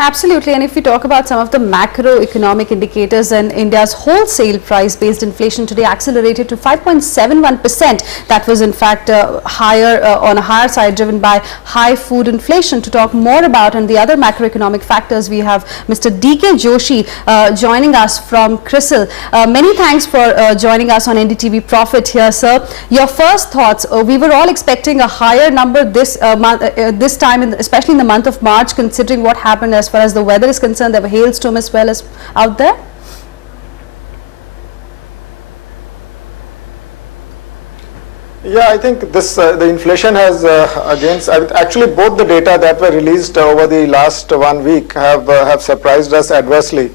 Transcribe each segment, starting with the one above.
Absolutely, and if we talk about some of the macroeconomic indicators, and India's wholesale price-based inflation today accelerated to 5.71%. That was in fact higher on a higher side, driven by high food inflation. To talk more about and the other macroeconomic factors, we have Mr. D.K. Joshi joining us from Crisil. Many thanks for joining us on NDTV Profit here, sir. Your first thoughts? We were all expecting a higher number this month, this time, especially in the month of March, considering what happened as far as the weather is concerned. There were hailstorm as well as out there. Yeah, I think this the inflation has actually both the data that were released over the last 1 week have surprised us adversely.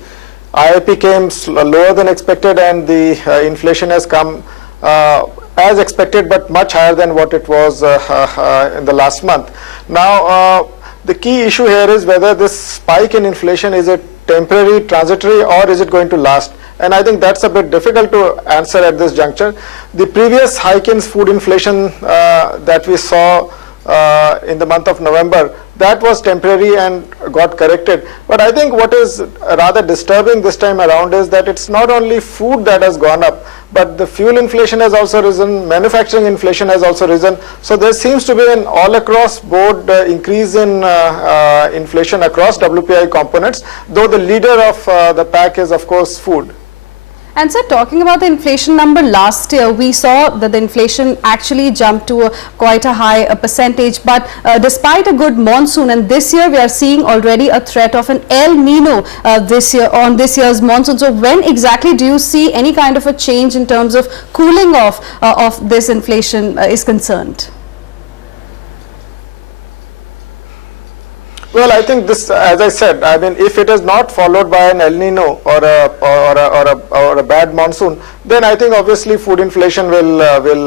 IIP came lower than expected, and the inflation has come as expected, but much higher than what it was in the last month. Now, the key issue here is whether this spike in inflation is it temporary, transitory, or is it going to last? And I think that's a bit difficult to answer at this juncture. The previous hike in food inflation that we saw in the month of November, that was temporary and got corrected. But I think what is rather disturbing this time around is that it's not only food that has gone up, but the fuel inflation has also risen, manufacturing inflation has also risen. So there seems to be an all across board increase in inflation across WPI components, though the leader of the pack is of course food. And sir, talking about the inflation number last year, we saw that the inflation actually jumped to quite a high percentage. But despite a good monsoon, and this year we are seeing already a threat of an El Nino this year on this year's monsoon. So when exactly do you see any kind of a change in terms of cooling off of this inflation is concerned? Well, I think this, as I said, I mean, if it is not followed by an El Nino or a bad monsoon, then I think obviously food inflation will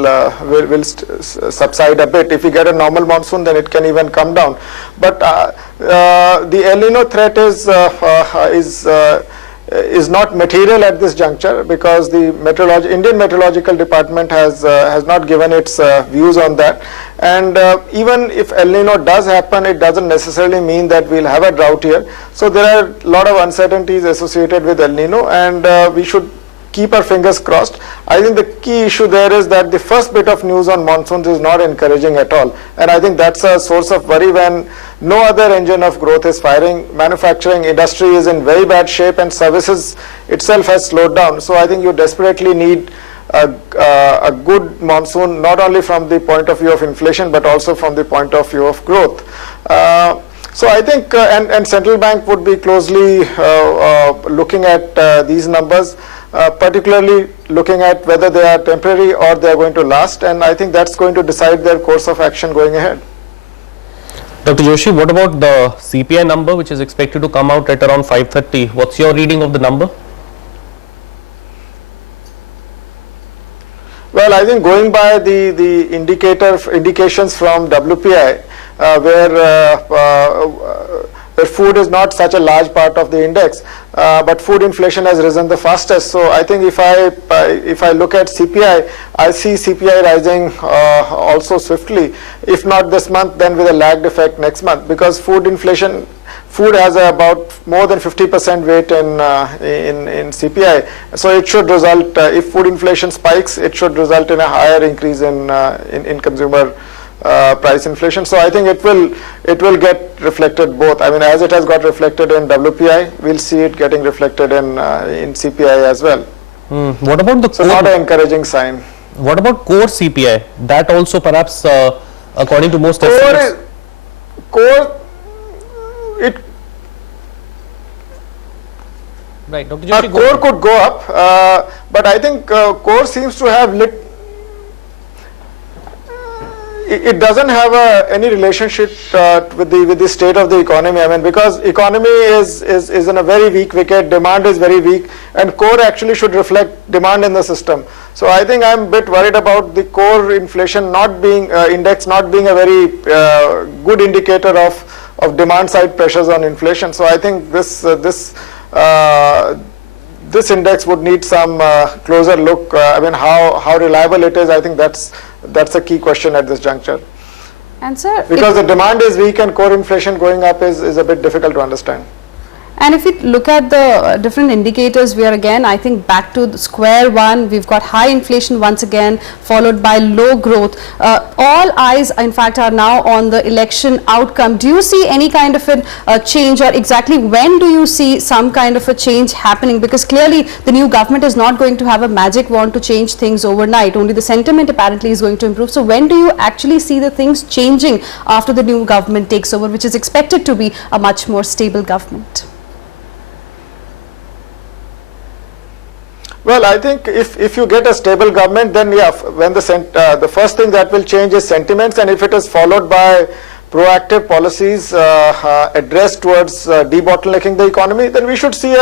subside a bit. If we get a normal monsoon, then it can even come down. But the El Nino threat is not material at this juncture, because the Indian Meteorological Department has not given its views on that. And even if El Nino does happen, it doesn't necessarily mean that we'll have a drought here. So there are a lot of uncertainties associated with El Nino, and we should keep our fingers crossed. I think the key issue there is that the first bit of news on monsoons is not encouraging at all. And I think that's a source of worry when no other engine of growth is firing. Manufacturing industry is in very bad shape, and services itself has slowed down. So I think you desperately need a good monsoon, not only from the point of view of inflation, but also from the point of view of growth. So I think, and central bank would be closely looking at these numbers, particularly looking at whether they are temporary or they are going to last, and I think that's going to decide their course of action going ahead. Dr. Joshi, what about the CPI number, which is expected to come out at around 5:30? What's your reading of the number? Well, I think going by the indications from WPI, where food is not such a large part of the index, but food inflation has risen the fastest. So I think if I look at CPI, I see CPI rising also swiftly. If not this month, then with a lagged effect next month, because food has about more than 50% weight in CPI. So it should result, if food inflation spikes, it should result in a higher increase in consumer price inflation. So I think it will get reflected both. I mean, as it has got reflected in WPI, we'll see it getting reflected in CPI as well. What about the core? Not an encouraging sign. What about core CPI? That also perhaps, according to most estimates. Right, Dr. Joshi, core could go up, but I think core seems to have it doesn't have any relationship with the state of the economy. I mean, because economy is in a very weak wicket, demand is very weak, and core actually should reflect demand in the system. So I think I'm a bit worried about the core inflation not being index not being a very good indicator of demand side pressures on inflation. So I think this index would need some closer look. I mean, how reliable it is, I think that's a key question at this juncture. And sir, because the demand is weak and core inflation going up is a bit difficult to understand. And if we look at the different indicators, we are again, I think, back to the square one. We've got high inflation once again, followed by low growth. All eyes, in fact, are now on the election outcome. Do you see any kind of a change, or exactly when do you see some kind of a change happening? Because clearly the new government is not going to have a magic wand to change things overnight. Only the sentiment apparently is going to improve. So when do you actually see the things changing after the new government takes over, which is expected to be a much more stable government? Well, I think if you get a stable government, then yeah, when the first thing that will change is sentiments, and if it is followed by proactive policies addressed towards debottlenecking the economy, then we should see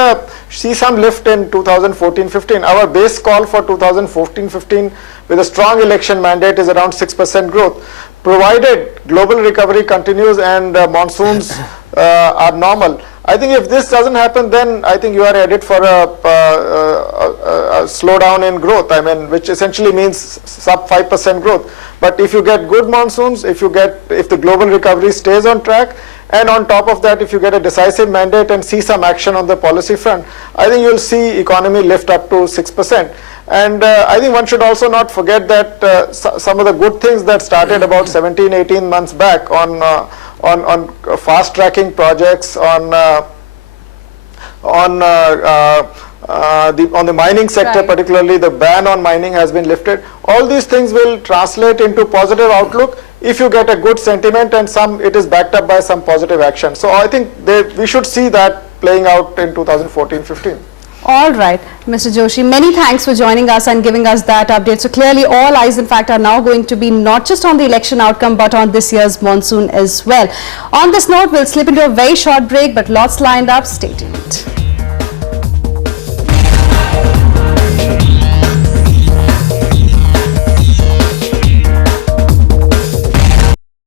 some lift in 2014-15. Our base call for 2014-15 with a strong election mandate is around 6% growth. Provided global recovery continues and monsoons are normal. I think if this doesn't happen, then I think you are headed for a slowdown in growth. I mean, which essentially means sub 5% growth. But if you get good monsoons, if the global recovery stays on track, and on top of that, if you get a decisive mandate and see some action on the policy front, I think you'll see economy lift up to 6%. And I think one should also not forget that some of the good things that started about 17, 18 months back on fast tracking projects, on the mining sector, right, particularly the ban on mining has been lifted. All these things will translate into positive outlook if you get a good sentiment and it is backed up by some positive action. So I think we should see that playing out in 2014-15. All right, Mr. Joshi, many thanks for joining us and giving us that update. So clearly all eyes, in fact, are now going to be not just on the election outcome, but on this year's monsoon as well. On this note, we'll slip into a very short break, but lots lined up. Stay tuned.